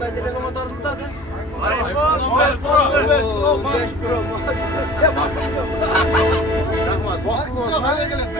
kaç telefon motorunu da kan? iPhone 5 Pro. 5 Pro Max. Ya Max yok. Rahmat. Bakma olsun. Hadi gelin.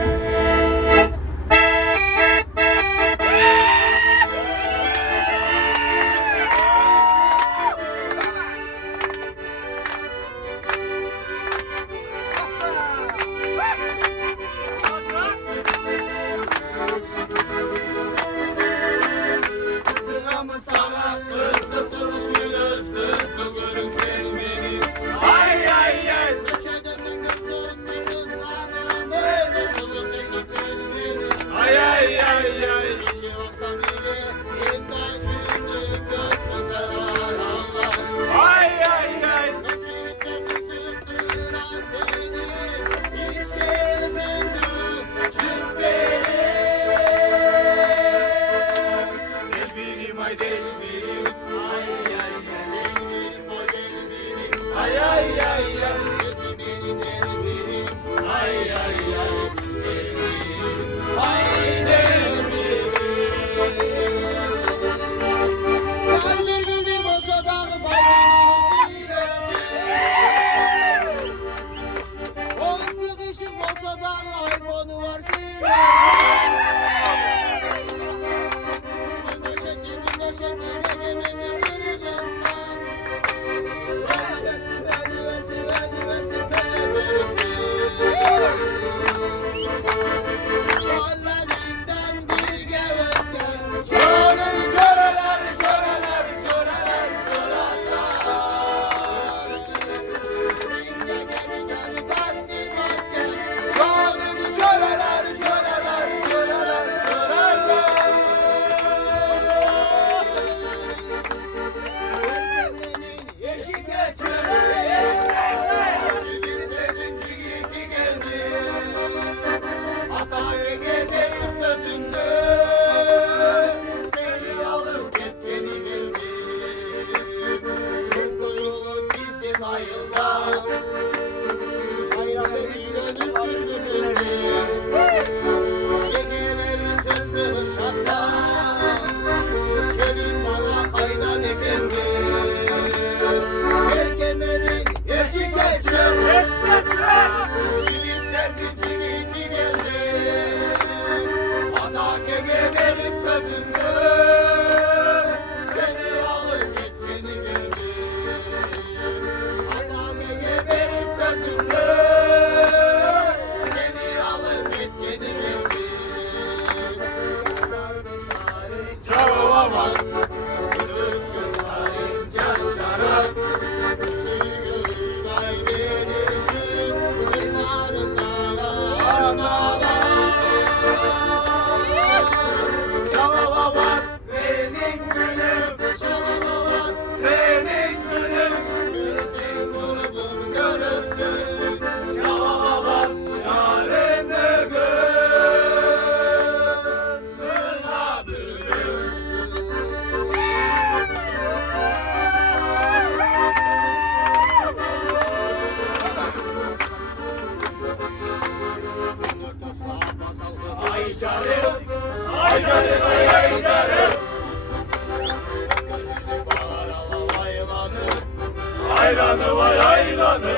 Ayranı var ayranı.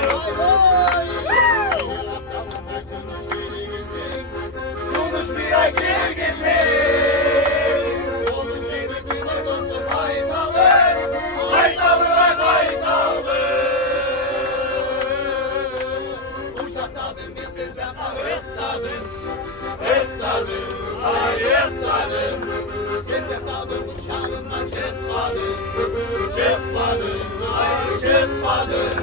Sonuç bir ay gezmek. Onun şehri nasıl faydalı. Faydalı ve faydalı. Uçaktadım bir sıcakta ıhladım. Ihladım, ay ıhladım. Sıcaktadım uçağımdan çıkmadım. Çıkmadım, ay çıkmadım.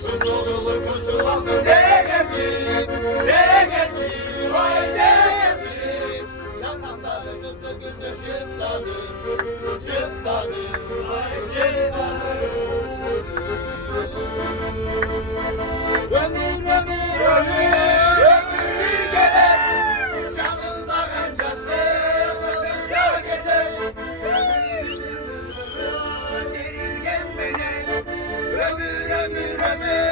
Şu dolulu çocuğlasın degesin. Degesin, ay degesin. Yakamda kızı gündür çıtladım. Çıtladım, ay çıtladım. Ömür, ömür, ömür. Ömür gelir. Canımda öncesi. Ömür gelir. Ömür, ömür, ömür. Ömür, ömür, ömür.